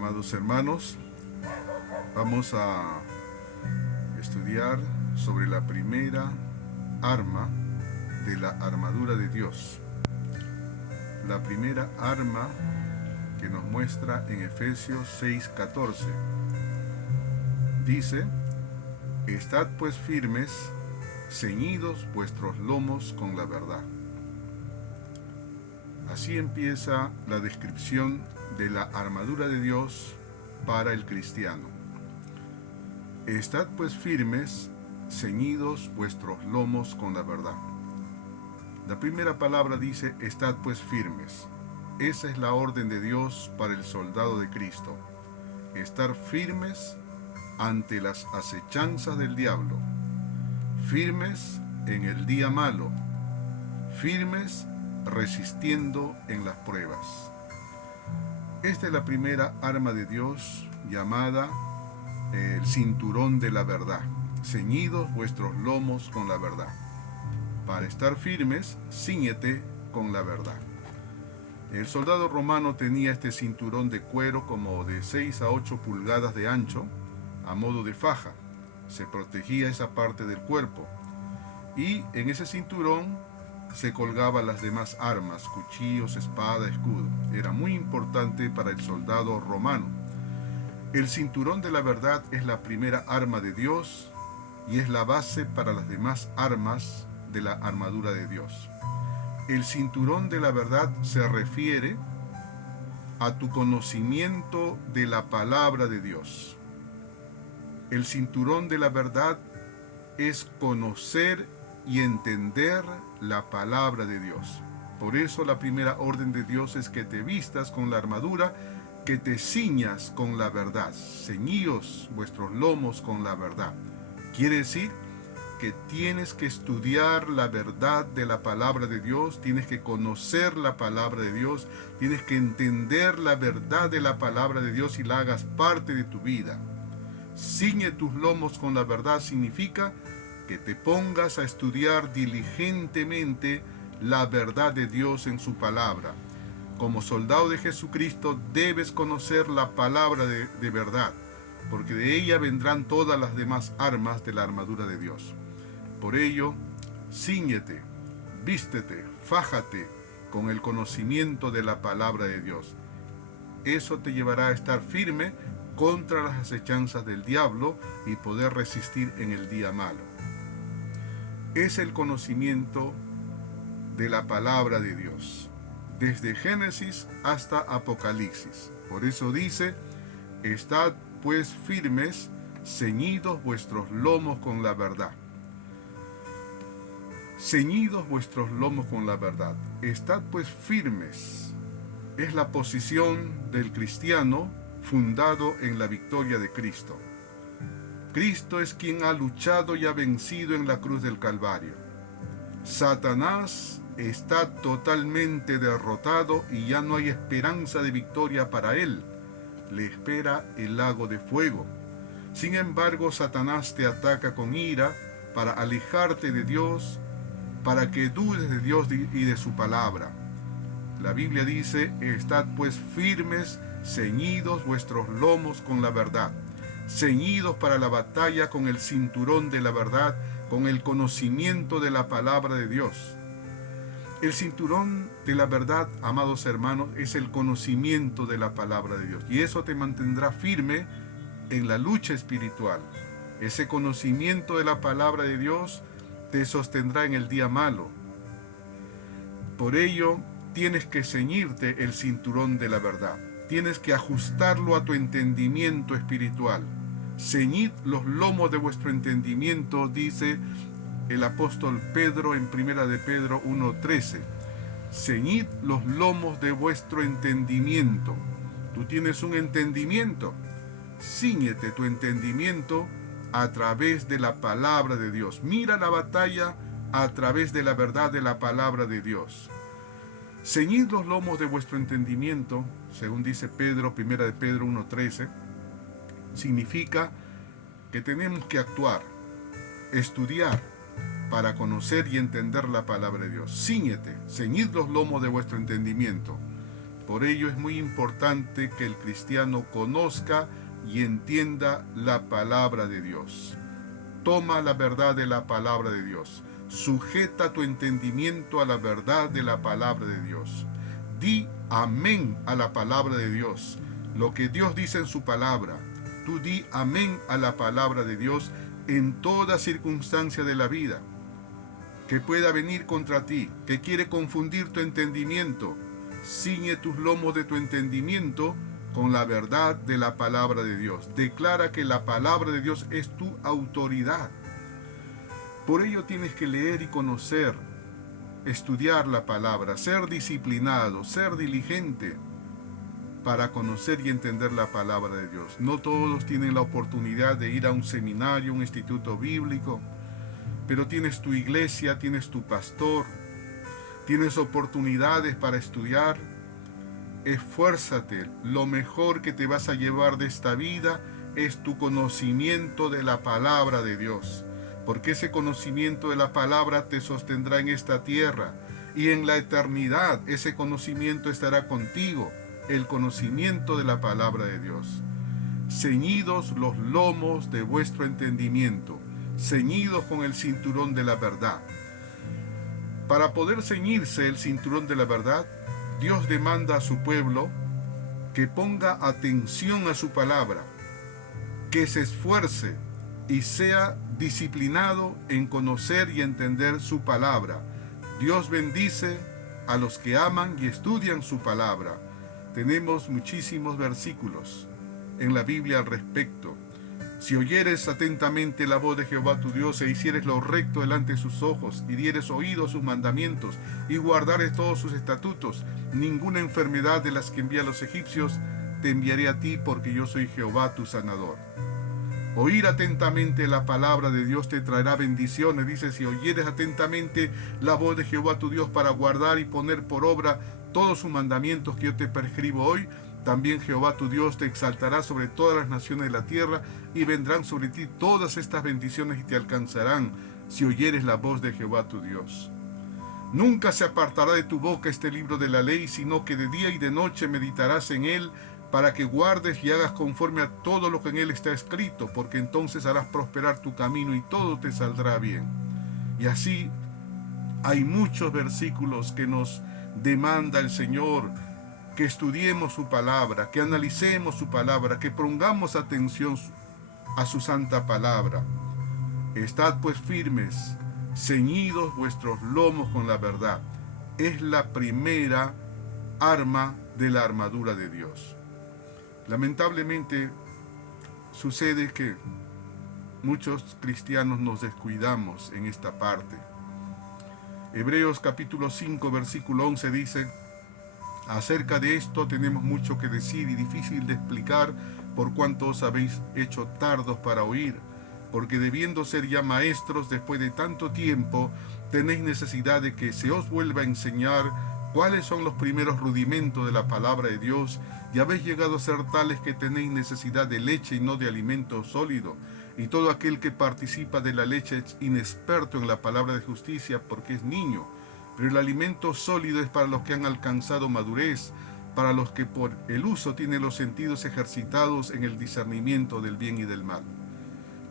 Amados hermanos, vamos a estudiar sobre la primera arma de la armadura de Dios. La primera arma que nos muestra en Efesios 6:14. Dice: Estad pues firmes, ceñidos vuestros lomos con la verdad. Así empieza la descripción de la armadura de Dios para el cristiano. Estad pues firmes, ceñidos vuestros lomos con la verdad. La primera palabra dice: estad pues firmes. Esa es la orden de Dios para el soldado de Cristo. Estar firmes ante las acechanzas del diablo, firmes en el día malo, firmes resistiendo en las pruebas. Esta es la primera arma de Dios, llamada el cinturón de la verdad. Ceñidos vuestros lomos con la verdad. Para estar firmes, cíñete con la verdad. El soldado romano tenía este cinturón de cuero como de 6 a 8 pulgadas de ancho, a modo de faja. Se protegía esa parte del cuerpo. Y en ese cinturón se colgaban las demás armas: cuchillos, espada, escudo. Era muy importante para el soldado romano. El cinturón de la verdad es la primera arma de Dios y es la base para las demás armas de la armadura de Dios. El cinturón de la verdad se refiere a tu conocimiento de la palabra de Dios. El cinturón de la verdad es conocer y entender la palabra de Dios. Por eso la primera orden de Dios es que te vistas con la armadura, que te ciñas con la verdad. Ceñíos vuestros lomos con la verdad. Quiere decir que tienes que estudiar la verdad de la palabra de Dios, tienes que conocer la palabra de Dios, tienes que entender la verdad de la palabra de Dios y la hagas parte de tu vida. Ciñe tus lomos con la verdad significa que te pongas a estudiar diligentemente la verdad de Dios en su palabra. Como soldado de Jesucristo debes conocer la palabra de verdad, porque de ella vendrán todas las demás armas de la armadura de Dios. Por ello, cíñete, vístete, fájate con el conocimiento de la palabra de Dios. Eso te llevará a estar firme contra las acechanzas del diablo y poder resistir en el día malo. Es el conocimiento de la palabra de Dios, desde Génesis hasta Apocalipsis. Por eso dice: estad pues firmes, ceñidos vuestros lomos con la verdad. Ceñidos vuestros lomos con la verdad. Estad pues firmes. Es la posición del cristiano fundado en la victoria de Cristo. Cristo es quien ha luchado y ha vencido en la cruz del Calvario. Satanás está totalmente derrotado y ya no hay esperanza de victoria para él. Le espera el lago de fuego. Sin embargo, Satanás te ataca con ira para alejarte de Dios, para que dudes de Dios y de su palabra. La Biblia dice: estad pues firmes, ceñidos vuestros lomos con la verdad. Ceñidos para la batalla con el cinturón de la verdad, con el conocimiento de la palabra de Dios. El cinturón de la verdad, amados hermanos, es el conocimiento de la palabra de Dios. Y eso te mantendrá firme en la lucha espiritual. Ese conocimiento de la palabra de Dios te sostendrá en el día malo. Por ello, tienes que ceñirte el cinturón de la verdad. Tienes que ajustarlo a tu entendimiento espiritual. Ceñid los lomos de vuestro entendimiento, dice el apóstol Pedro en 1 de Pedro 1:13. Ceñid los lomos de vuestro entendimiento. Tú tienes un entendimiento. Cíñete tu entendimiento a través de la palabra de Dios. Mira la batalla a través de la verdad de la palabra de Dios. Ceñid los lomos de vuestro entendimiento, según dice Pedro, 1 de Pedro 1:13, significa que tenemos que actuar, estudiar, para conocer y entender la palabra de Dios. Cíñete, ceñid los lomos de vuestro entendimiento. Por ello es muy importante que el cristiano conozca y entienda la palabra de Dios. Toma la verdad de la palabra de Dios. Sujeta tu entendimiento a la verdad de la palabra de Dios. Di amén a la palabra de Dios. Lo que Dios dice en su palabra. Tú di amén a la palabra de Dios en toda circunstancia de la vida que pueda venir contra ti, que quiere confundir tu entendimiento. Ciñe tus lomos de tu entendimiento con la verdad de la palabra de Dios. Declara que la palabra de Dios es tu autoridad. Por ello tienes que leer y conocer, estudiar la palabra, ser disciplinado, ser diligente para conocer y entender la palabra de Dios. No todos tienen la oportunidad de ir a un seminario, un instituto bíblico, pero tienes tu iglesia, tienes tu pastor, tienes oportunidades para estudiar. Esfuérzate. Lo mejor que te vas a llevar de esta vida es tu conocimiento de la palabra de Dios, porque ese conocimiento de la palabra te sostendrá en esta tierra y en la eternidad. Ese conocimiento estará contigo, el conocimiento de la palabra de Dios. Ceñidos los lomos de vuestro entendimiento, ceñidos con el cinturón de la verdad. Para poder ceñirse el cinturón de la verdad, Dios demanda a su pueblo que ponga atención a su palabra, que se esfuerce y sea disciplinado en conocer y entender su palabra. Dios bendice a los que aman y estudian su palabra. Tenemos muchísimos versículos en la Biblia al respecto. Si oyeres atentamente la voz de Jehová tu Dios, e hicieres lo recto delante de sus ojos, y dieres oído a sus mandamientos, y guardares todos sus estatutos, ninguna enfermedad de las que envía a los egipcios te enviaré a ti, porque yo soy Jehová tu sanador. Oír atentamente la palabra de Dios te traerá bendiciones. Dice, si oyeres atentamente la voz de Jehová tu Dios para guardar y poner por obra todos sus mandamientos que yo te prescribo hoy, también Jehová tu Dios te exaltará sobre todas las naciones de la tierra, y vendrán sobre ti todas estas bendiciones y te alcanzarán si oyeres la voz de Jehová tu Dios. Nunca se apartará de tu boca este libro de la ley, sino que de día y de noche meditarás en él, para que guardes y hagas conforme a todo lo que en él está escrito, porque entonces harás prosperar tu camino y todo te saldrá bien. Y así hay muchos versículos que nos demanda el Señor que estudiemos su palabra, que analicemos su palabra, que pongamos atención a su santa palabra. Estad pues firmes, ceñidos vuestros lomos con la verdad. Es la primera arma de la armadura de Dios. Lamentablemente sucede que muchos cristianos nos descuidamos en esta parte. Hebreos capítulo 5 versículo 11 dice: acerca de esto tenemos mucho que decir y difícil de explicar, por cuanto os habéis hecho tardos para oír, porque debiendo ser ya maestros después de tanto tiempo, tenéis necesidad de que se os vuelva a enseñar cuáles son los primeros rudimentos de la palabra de Dios, y habéis llegado a ser tales que tenéis necesidad de leche y no de alimento sólido. Y todo aquel que participa de la leche es inexperto en la palabra de justicia, porque es niño. Pero el alimento sólido es para los que han alcanzado madurez, para los que por el uso tienen los sentidos ejercitados en el discernimiento del bien y del mal.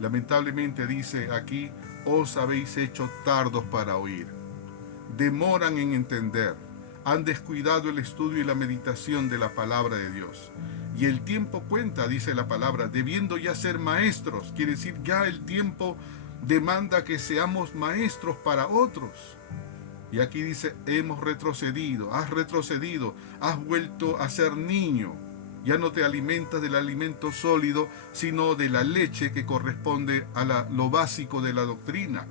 Lamentablemente dice aquí: os habéis hecho tardos para oír. Demoran en entender, han descuidado el estudio y la meditación de la palabra de Dios. Y el tiempo cuenta, dice la palabra, debiendo ya ser maestros. Quiere decir, ya el tiempo demanda que seamos maestros para otros. Y aquí dice, hemos retrocedido, has vuelto a ser niño. Ya no te alimentas del alimento sólido, sino de la leche que corresponde a lo básico de la doctrina.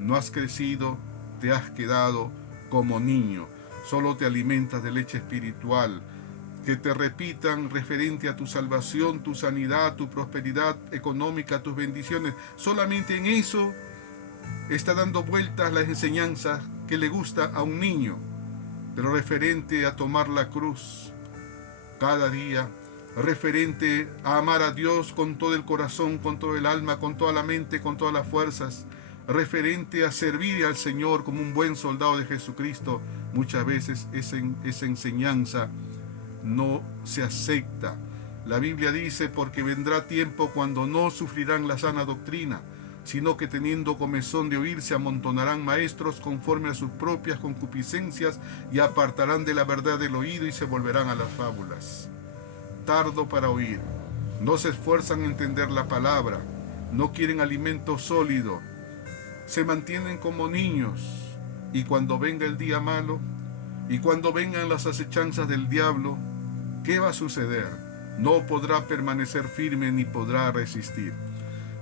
No has crecido, te has quedado como niño. Solo te alimentas de leche espiritual. Que te repitan referente a tu salvación, tu sanidad, tu prosperidad económica, tus bendiciones. Solamente en eso está dando vueltas las enseñanzas que le gusta a un niño, pero referente a tomar la cruz cada día, referente a amar a Dios con todo el corazón, con todo el alma, con toda la mente, con todas las fuerzas, referente a servir al Señor como un buen soldado de Jesucristo, muchas veces esa enseñanza no se acepta. La Biblia dice, porque vendrá tiempo cuando no sufrirán la sana doctrina, sino que teniendo comezón de oír se amontonarán maestros conforme a sus propias concupiscencias y apartarán de la verdad del oído y se volverán a las fábulas. Tardo para oír, no se esfuerzan en entender la palabra, no quieren alimento sólido, se mantienen como niños, y cuando venga el día malo, y cuando vengan las acechanzas del diablo, ¿qué va a suceder? No podrá permanecer firme ni podrá resistir.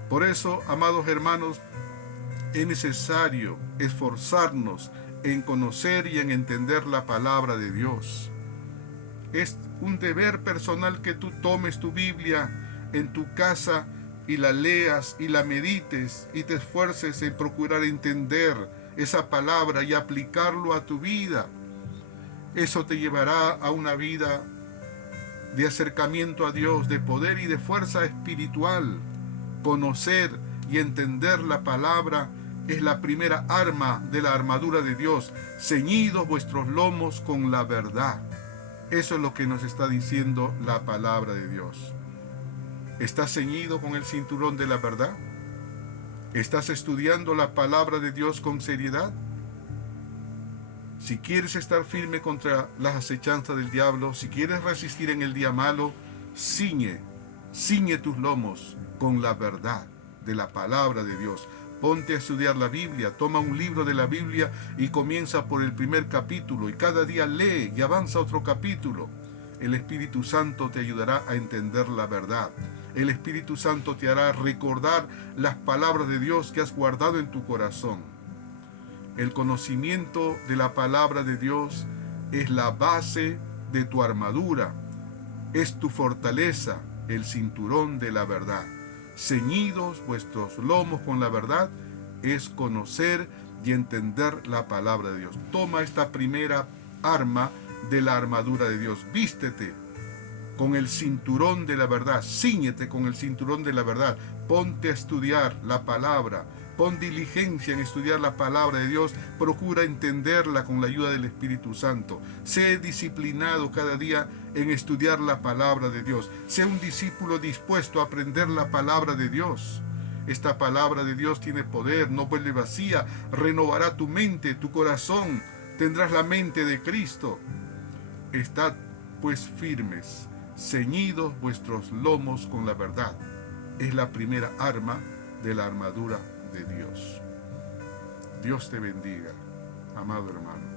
Por eso, amados hermanos, es necesario esforzarnos en conocer y en entender la palabra de Dios. Es un deber personal que tú tomes tu Biblia en tu casa y la leas y la medites y te esfuerces en procurar entender esa palabra y aplicarlo a tu vida. Eso te llevará a una vida de acercamiento a Dios, de poder y de fuerza espiritual. Conocer y entender la palabra es la primera arma de la armadura de Dios. Ceñidos vuestros lomos con la verdad. Eso es lo que nos está diciendo la palabra de Dios. ¿Estás ceñido con el cinturón de la verdad? ¿Estás estudiando la palabra de Dios con seriedad? Si quieres estar firme contra las acechanzas del diablo, si quieres resistir en el día malo, ciñe tus lomos con la verdad de la palabra de Dios. Ponte a estudiar la Biblia, toma un libro de la Biblia y comienza por el primer capítulo y cada día lee y avanza otro capítulo. El Espíritu Santo te ayudará a entender la verdad. El Espíritu Santo te hará recordar las palabras de Dios que has guardado en tu corazón. El conocimiento de la palabra de Dios es la base de tu armadura, es tu fortaleza, el cinturón de la verdad. Ceñidos vuestros lomos con la verdad es conocer y entender la palabra de Dios. Toma esta primera arma de la armadura de Dios. Vístete con el cinturón de la verdad. Cíñete con el cinturón de la verdad. Ponte a estudiar la palabra. Pon diligencia en estudiar la palabra de Dios. Procura entenderla con la ayuda del Espíritu Santo. Sé disciplinado cada día en estudiar la palabra de Dios. Sé un discípulo dispuesto a aprender la palabra de Dios. Esta palabra de Dios tiene poder, no vuelve vacía. Renovará tu mente, tu corazón. Tendrás la mente de Cristo. Estad pues firmes, ceñidos vuestros lomos con la verdad. Es la primera arma de la armadura de Dios. Dios te bendiga, amado hermano.